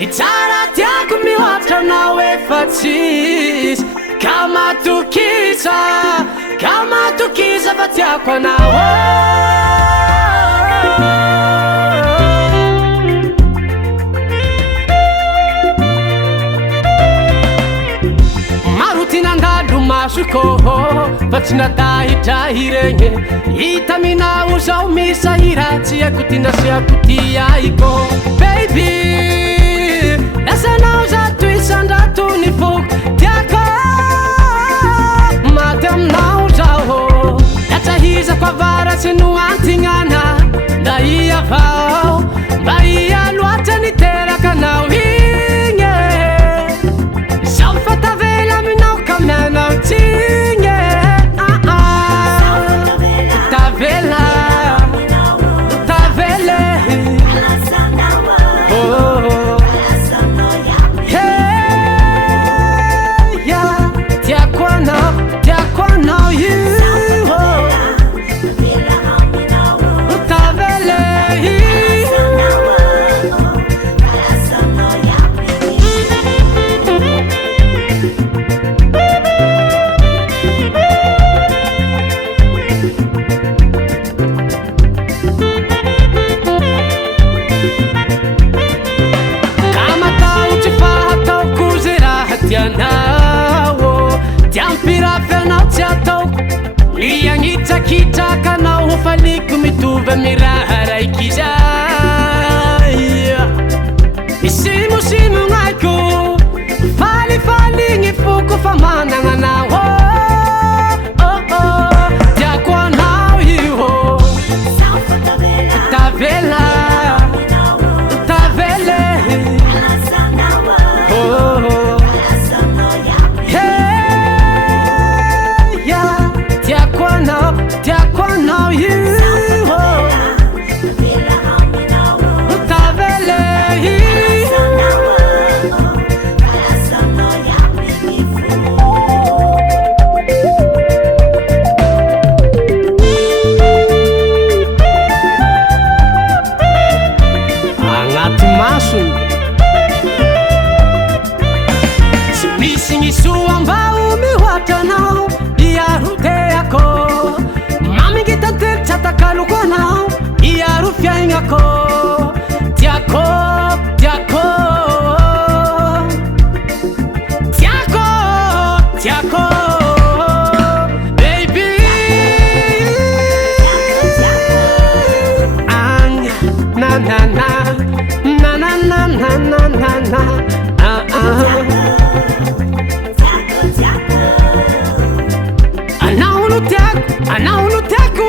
Itara tiako mihoatra anao efa tsisy Kamatokisa fa tiako anao Marotinandalo masoko fa tsy nadahidray regny Hita minao zao misahira tsy haiko ty nasiako ty aiko Baby, lasanao zato isandrato ny foko tiako Maty aminao zaho Natrahizako avaratsy no antignana Nda iavao mba ialoatra niteraka anao igny Zaho fa tavela aminao ka mianao tsigny Tavela Kitrakanao faliko mitovy miraha raiky zay Isimosimo gn'aiko Falifaligny foko fa managna anao Tiako anao io Tavela Tiako Baby Na na na Na na na na na na na Anao no tiako